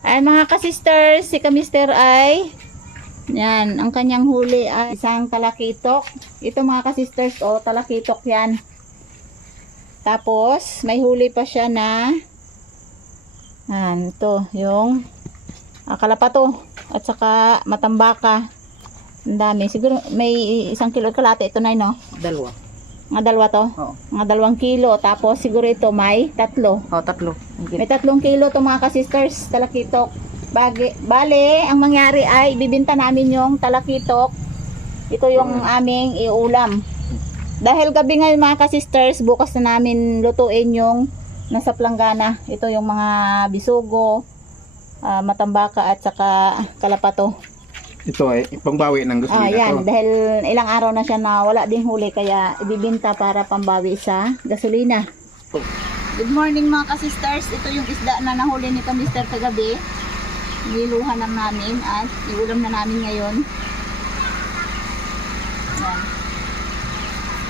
Ay mga ka-sisters, si ka-mister ay yan, ang kanyang huli ay isang talakitok. Ito mga ka-sisters, oh, talakitok yan. Tapos, may huli pa siya na ito, yung kalapato at saka matambaka. Ang dami. Siguro may 1 kilo kalate ito na, no? Dalawa. Mga dalawa to? Oo. Mga 2 kilo. Tapos siguro ito may 3. Oo, 3. May 3 kilo to mga ka-sisters, talakitok. Bale, ang mangyari ay ibibenta namin yung talakitok. Ito yung aming iulam. Dahil gabi ngayon mga ka-sisters, bukas na namin lutuin yung nasa planggana. Ito yung mga bisugo, matambaka at saka kalapato. Ito ay pangbawi ng gasolina Yan, to. dahil ilang araw na siya na wala ding huli kaya ibibenta para pambawi sa gasolina. Good morning mga ka-sisters. Ito yung isda na nahuli ni ka-mister kagabi. Niluhan lang namin at iulam na namin ngayon. Yan.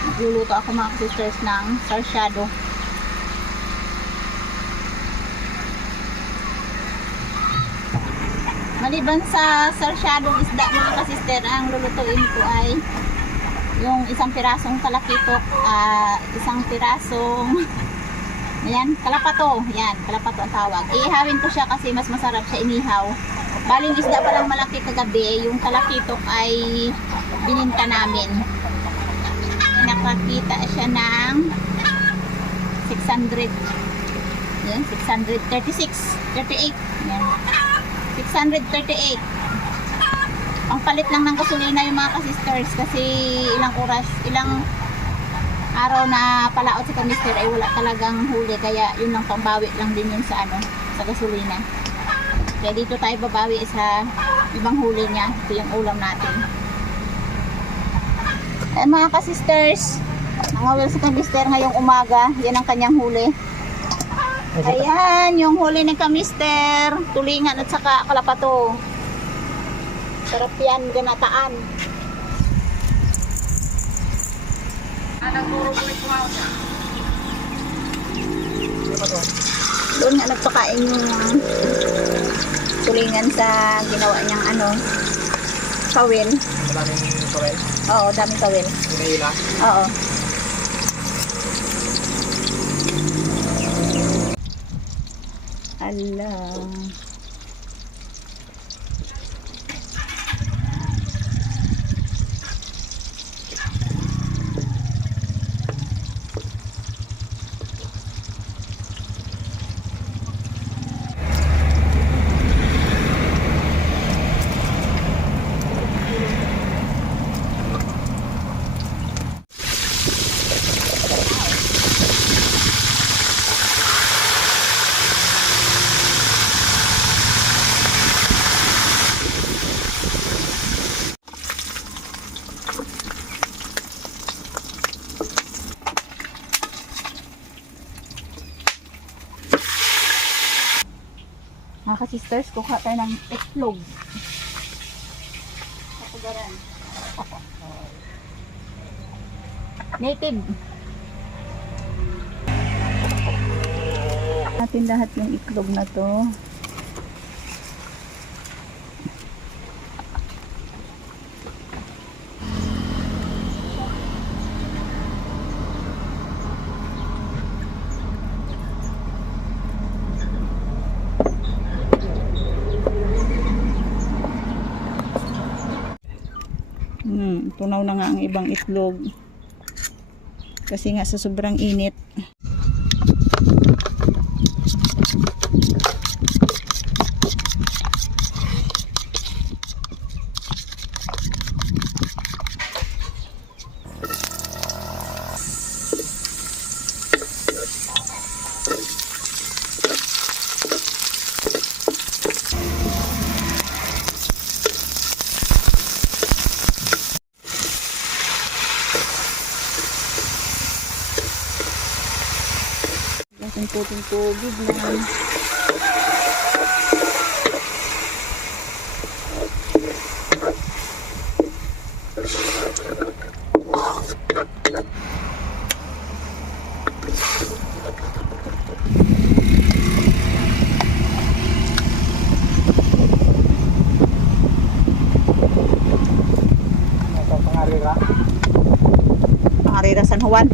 Nagluluto ako mga ka-sisters ng sarsyado. Maliban sa sarsyadong isda mga ka-sister, ang lulutuin ko ay yung 1 pirasong talakitok, 1 pirasong ayan, kalapato. Yan, kalapato ang tawag. Iihawin ko siya kasi mas masarap siya inihaw. Baling isda pa lang malaki kagabi, yung kalakitok ay bininta namin. Nakakita siya ng 600. Yan, 636. 38. Yan. 638. Ang palit lang ng gasolina yung mga ka-sisters kasi ilang araw na palaot si ka-mister ay wala talagang huli kaya yun lang pambawi lang din yun sa sa gasolina. Kaya dito tayo babawi sa ibang huli niya. Ito yung ulam natin. Ay mga ka-sisters, nangawal si ka-mister ngayong umaga. Yan ang kanyang huli. Ayan, yung huli ni ka-mister. Tulingan at saka kalapato. Sarap yan, ganataan. Doon nga nagpakain yung tulingan sa ginawa niyang kawil. Maraming kawel. Oo, daming kawil. Hinahila. Oo. Allah. Mga ka-sisters, kuha tayo ng itlog. Kapugaran. Native. Natin lahat yung itlog na to. Tunaw na nga ang ibang itlog kasi nga sa sobrang init. Ang puting tubig naman. Avenida San Juan.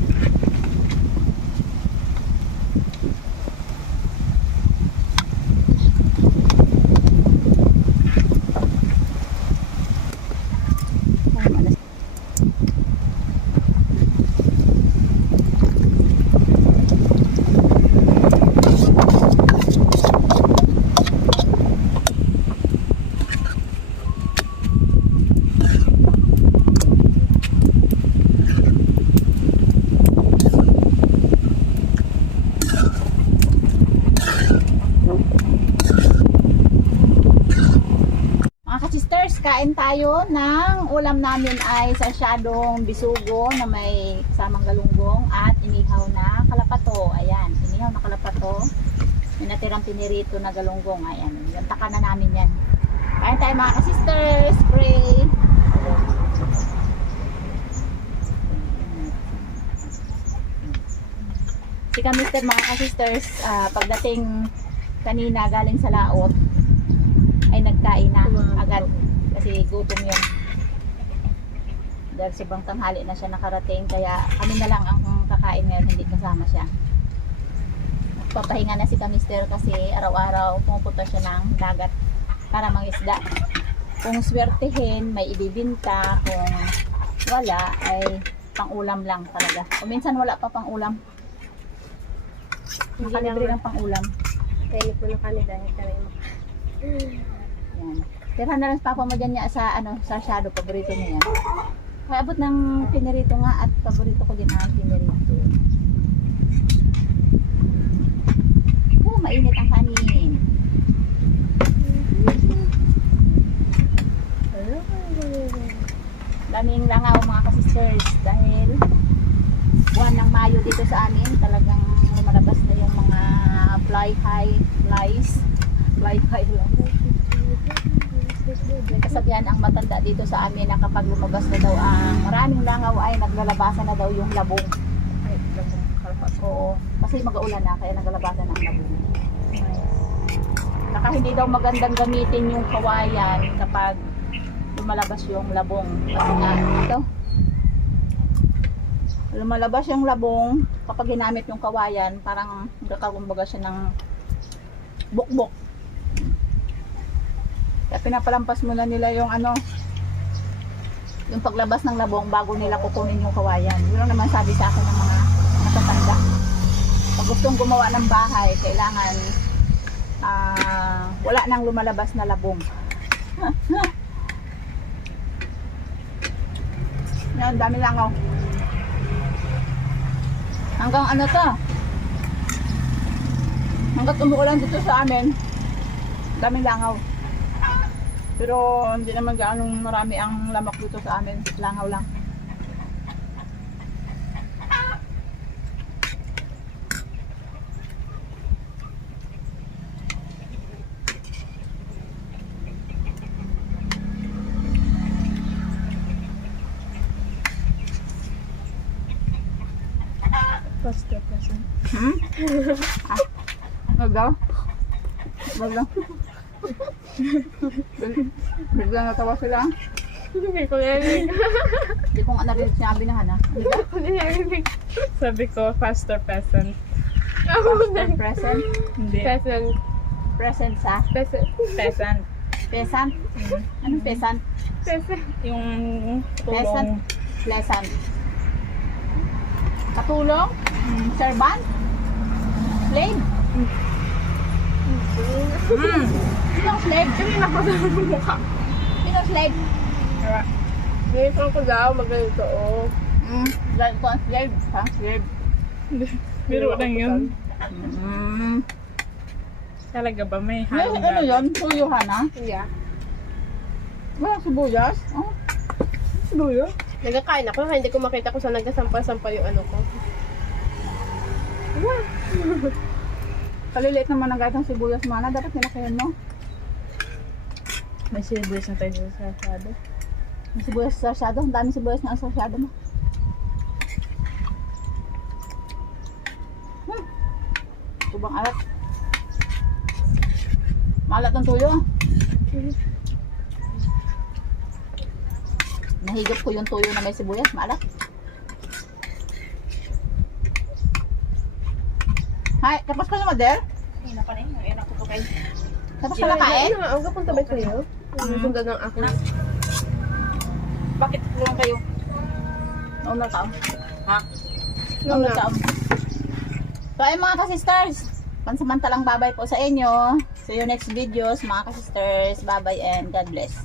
Mga ka-sisters, kain tayo ng ulam namin ay sarsyadong bisugo na may kasamang galunggong at inihaw na kalapato. Ayan, inihaw na kalapato. May natirang pinirito na galunggong. Ayan, yung taka na namin yan. Kain tayo mga ka-sisters. Pray. Si ka-mister mga ka-sisters, pagdating kanina galing sa laot, ay nagkain na agad kasi gutom yun dahil sobrang tanghali na siya nakarating, kaya kami na lang ang kakain ngayon, hindi kasama siya. Nagpapahinga na si ka-mister kasi araw-araw pumupunta siya ng dagat para mangisda. Kung swertehin may ibibinta, kung wala ay pang-ulam lang talaga. Kung minsan wala pa pang-ulam, nakalibre ng pang-ulam. Kaya po na kami dahil kami Yan. Tira na lang sa papa mo dyan niya sa sa shadow, paborito niya yan. Kaya abot ng pinirito nga at paborito ko din ang pinirito. Mainit ang kanin. Daming langaw mga ka-sisters dahil buwan ng Mayo dito sa amin, talagang lumalabas na yung mga flies. May kasabihan ang matanda dito sa amin na kapag lumabas na daw ang maraming langaw ay naglalabasan na daw yung labong. Ay, labong kalpas. Oo, kasi mag-aulan na kaya naglalabasan na ang labong. Saka hindi daw magandang gamitin yung kawayan kapag lumalabas yung labong. Kasi nga, ito, lumalabas yung labong kapag ginamit yung kawayan, parang nagkakumbaga siya ng bukbok. Kaya pinapalampas muna nila yung yung paglabas ng labong bago nila kukunin yung kawayan. Yun lang naman sabi sa akin ng mga matatanda. Pag gustong gumawa ng bahay, kailangan wala nang lumalabas na labong. Yan, dami langaw. Hanggang to? Hanggat umuulan dito sa amin, daming langaw. Pero hindi naman gaanong marami ang lamak dito sa amin. Langaw lang. Pastor present. Wag daw? Wag daw? Bigla natawa sila. Hindi ko narinig. Hindi ko nga narinig sinabi na hana. Hindi ko narinig. Sabi ko, pastor present. Pastor present. Hindi. Present. Present sa? Present. Present. Pesant? Anong pesant? Present. Yung Pleasant? tulong. Pleasant. Katulong? Servant? Slave? Sinong slave? Kanina ko sa mukha. Sinong slave? Diba? Ngayon ko daw, magalito oh. Dahil ko ang slave. Ha? Slave. Biro lang yun. Talaga ba may Ano yun? Tuyuhan ha? Yeah. Wala sibuyas? Oh. Sibuyas? Nagkakain ako, hindi ko makita kung saan nagkasampal-sampal yung ano ko. Kaliliit naman ang kahit ng sibuyas mana. Dapat nilakayan mo. May sibuyas na tayo sa sasado. May sibuyas sa sarsyado. Ang daming sibuyas na sa sarsyado mo. Subang alat. Malat ng tuyo. Nahigop ko yung tuyo na may sibuyas. Malat. Hi, tapos ka na, Mother? Hindi na pa rin. Ayan ako to kayo. Tapos ka na kain? Ang kapunta ba kayo? Sundan ng ako. Bakit lang kayo? Una taon. Ha? Una taon. So ayun mga ka-sisters, pansamantalang babay po sa inyo. See you next videos mga ka-sisters. Bye-bye and God bless.